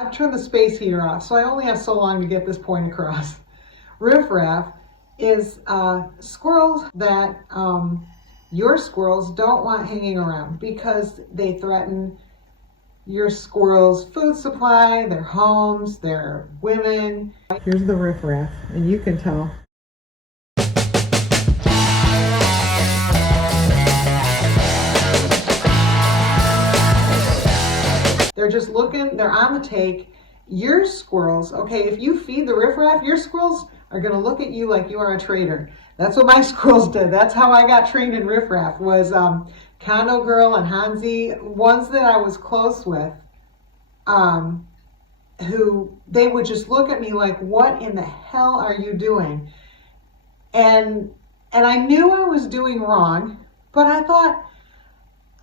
I've turned the space heater off, so I only have so long to get this point across. Riffraff is squirrels that your squirrels don't want hanging around because they threaten your squirrels' food supply, their homes, their women. Here's the riffraff, and you can tell. They're just looking, they're on the take. Your squirrels, okay, if you feed the riffraff, your squirrels are gonna look at you like you are a traitor. That's what my squirrels did. That's how I got trained in riffraff, was Condo Girl and Hansi, ones that I was close with, who they would just look at me like, what in the hell are you doing? And I knew I was doing wrong, but I thought,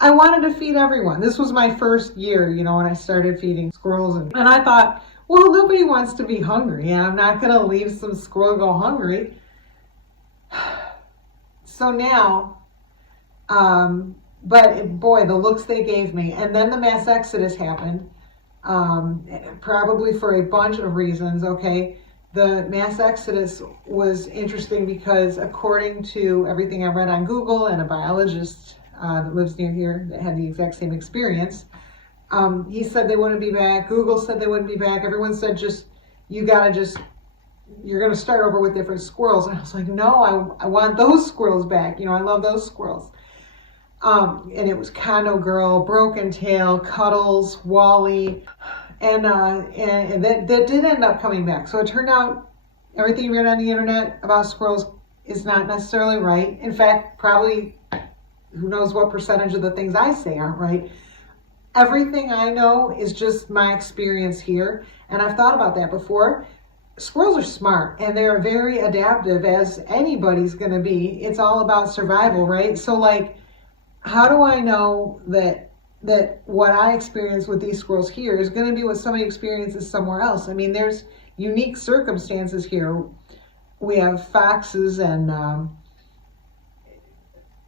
I wanted to feed everyone. This was my first year, you know, when I started feeding squirrels. And I thought, well, nobody wants to be hungry. And I'm not going to leave some squirrel go hungry. So now, but boy, the looks they gave me. And then the mass exodus happened, probably for a bunch of reasons, okay? The mass exodus was interesting because according to everything I read on Google and a biologist that lives near here that had the exact same experience. He said they wouldn't be back. Google said they wouldn't be back. Everyone said you're going to start over with different squirrels. And I was like, no, I want those squirrels back. You know, I love those squirrels. And it was Condo Girl, Broken Tail, Cuddles, Wally, and that did end up coming back. So it turned out everything you read on the internet about squirrels is not necessarily right. In fact, probably who knows what percentage of the things I say aren't right. Everything I know is just my experience here. And I've thought about that before. Squirrels are smart and they're very adaptive, as anybody's going to be. It's all about survival, right? So like, how do I know that what I experience with these squirrels here is going to be what somebody experiences somewhere else? I mean, there's unique circumstances here. We have foxes and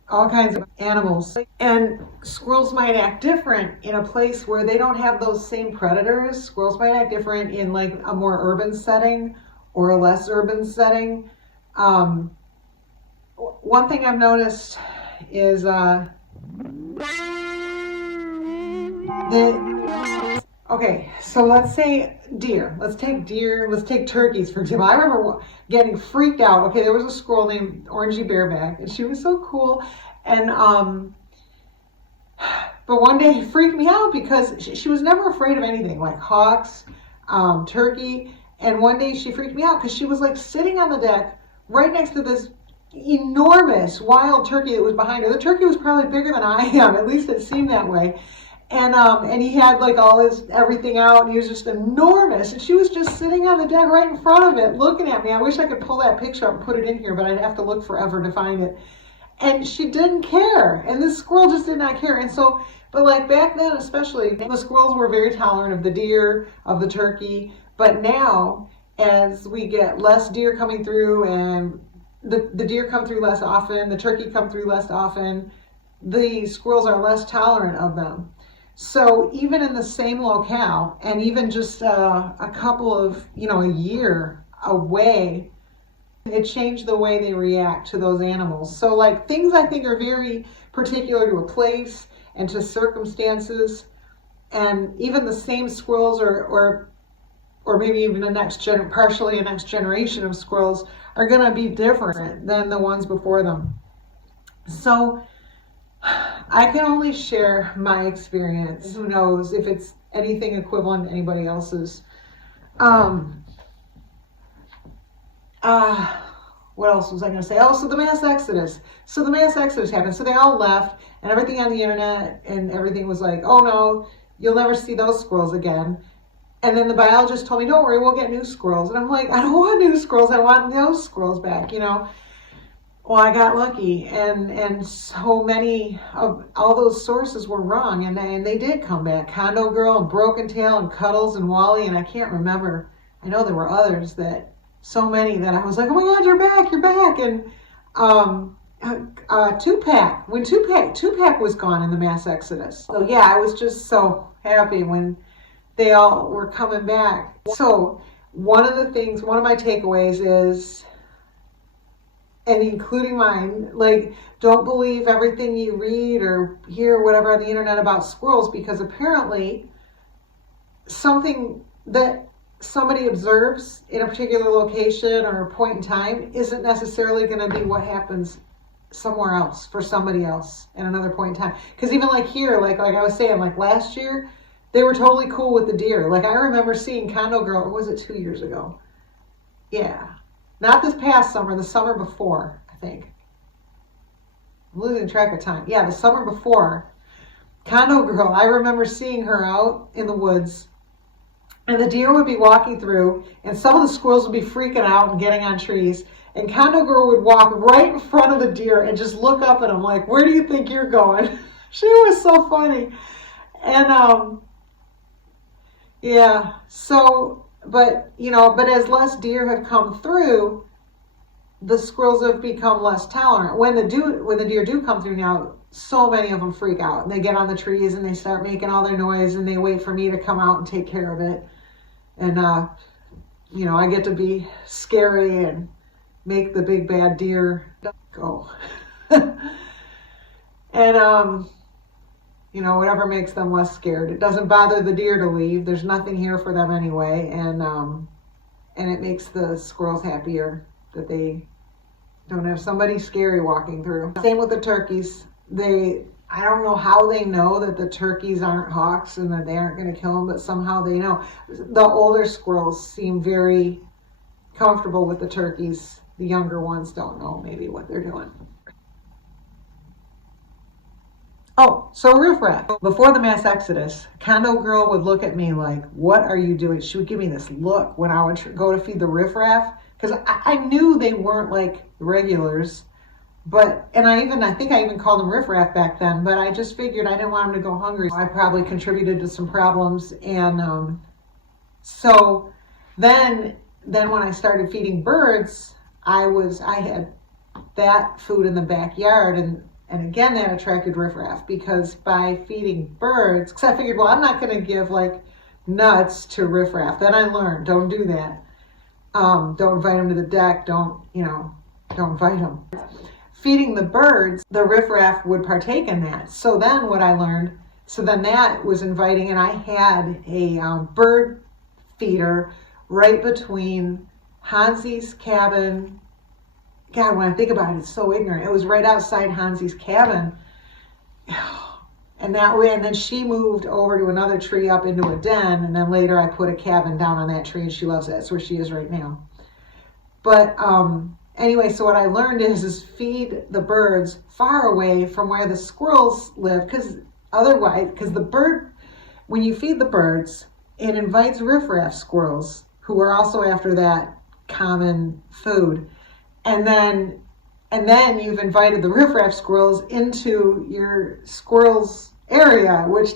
all kinds of animals. And squirrels might act different in a place where they don't have those same predators. Squirrels might act different in like a more urban setting or a less urban setting. One thing I've noticed is okay, so let's say deer. Let's take turkeys, for example. I remember getting freaked out. Okay, there was a squirrel named Orangey Bareback, and she was so cool. And, but one day it freaked me out because she was never afraid of anything, like hawks, turkey. And one day she freaked me out because she was like sitting on the deck right next to this enormous wild turkey that was behind her. The turkey was probably bigger than I am, at least it seemed that way. And he had like all his everything out, and he was just enormous. And she was just sitting on the deck right in front of it, looking at me. I wish I could pull that picture up and put it in here, but I'd have to look forever to find it. And she didn't care, and this squirrel just did not care. And so, but like back then especially, the squirrels were very tolerant of the deer, of the turkey. But now, as we get less deer coming through, and the deer come through less often, the turkey come through less often, the squirrels are less tolerant of them. So even in the same locale, and even just a couple of, a year away, it changed the way they react to those animals. So like things I think are very particular to a place and to circumstances, and even the same squirrels or maybe even partially a next generation of squirrels are going to be different than the ones before them. So I can only share my experience. Who knows if it's anything equivalent to anybody else's. What else was I going to say? Oh, so the mass exodus. So the mass exodus happened. So they all left, and everything on the internet and everything was like, oh no, you'll never see those squirrels again. And then the biologist told me, don't worry, we'll get new squirrels. And I'm like, I don't want new squirrels. I want those squirrels back, Well, I got lucky, and so many of all those sources were wrong, and they did come back. Condo Girl and Broken Tail and Cuddles and Wally, and I can't remember. I know there were others so many that I was like, oh my God, you're back. And Tupac, when Tupac was gone in the mass exodus. So yeah, I was just so happy when they all were coming back. So one of my takeaways is, and including mine, like, don't believe everything you read or hear, whatever, on the internet about squirrels, because apparently something that somebody observes in a particular location or a point in time isn't necessarily going to be what happens somewhere else for somebody else in another point in time. Because even like here, like I was saying, like last year, they were totally cool with the deer. Like I remember seeing Condo Girl, or was it 2 years ago? Yeah. Not this past summer, the summer before, I think. I'm losing track of time. Yeah, the summer before. Condo Girl, I remember seeing her out in the woods, and the deer would be walking through, and some of the squirrels would be freaking out and getting on trees, and Condo Girl would walk right in front of the deer and just look up at him like, where do you think you're going? She was so funny. And, yeah, so... But as less deer have come through, the squirrels have become less tolerant. When the deer do come through now, so many of them freak out. And they get on the trees and they start making all their noise and they wait for me to come out and take care of it. And, I get to be scary and make the big bad deer go. And, whatever makes them less scared. It doesn't bother the deer to leave. There's nothing here for them anyway. And it makes the squirrels happier that they don't have somebody scary walking through. Same with the turkeys. I don't know how they know that the turkeys aren't hawks and that they aren't going to kill them, but somehow they know. The older squirrels seem very comfortable with the turkeys. The younger ones don't know maybe what they're doing. Oh, so riffraff. Before the mass exodus, Condo Girl would look at me like, what are you doing? She would give me this look when I would go to feed the riffraff, because I knew they weren't like regulars, and I think I even called them riffraff back then, but I just figured I didn't want them to go hungry. I probably contributed to some problems, and so then when I started feeding birds, I had that food in the backyard, and again, that attracted riffraff, because by feeding birds, because I figured, well, I'm not going to give like nuts to riffraff. Then I learned, don't do that. Don't invite them to the deck. Don't invite them. Feeding the birds, the riffraff would partake in that. So then what I learned, that was inviting, and I had a bird feeder right between Hansi's cabin. God, when I think about it, it's so ignorant. It was right outside Hansi's cabin. And then she moved over to another tree up into a den, and then later I put a cabin down on that tree, and she loves it. That's where she is right now. But anyway, so what I learned is feed the birds far away from where the squirrels live, because when you feed the birds, it invites riffraff squirrels, who are also after that common food. And then you've invited the riffraff squirrels into your squirrels area, which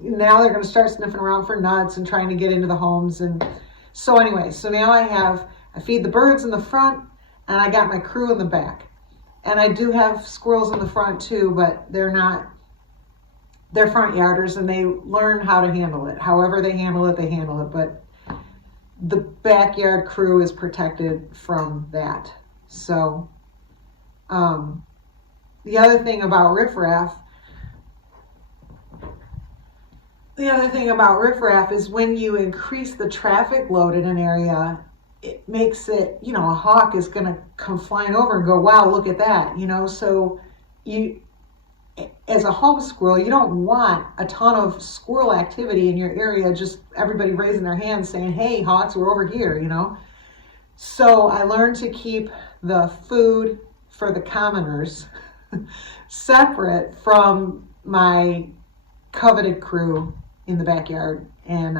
now they're going to start sniffing around for nuts and trying to get into the homes. And so anyway, so now I feed the birds in the front, and I got my crew in the back. And I do have squirrels in the front too, but they're front yarders, and they learn how to handle it. However they handle it, they handle it. But the backyard crew is protected from that. So, the other thing about riffraff is when you increase the traffic load in an area, it makes it, a hawk is going to come flying over and go, wow, look at that, so you, as a home squirrel, you don't want a ton of squirrel activity in your area, just everybody raising their hands saying, hey, hawks, we're over here, So I learned to keep the food for the commoners separate from my coveted crew in the backyard, and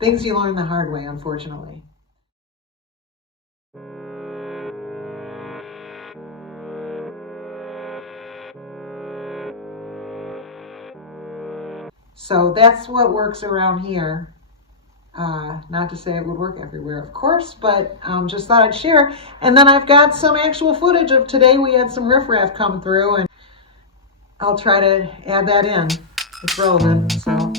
things you learn the hard way, unfortunately. So that's what works around here. Not to say it would work everywhere, of course, but just thought I'd share. And then I've got some actual footage of today. We had some riffraff come through, and I'll try to add that in. It's relevant, so.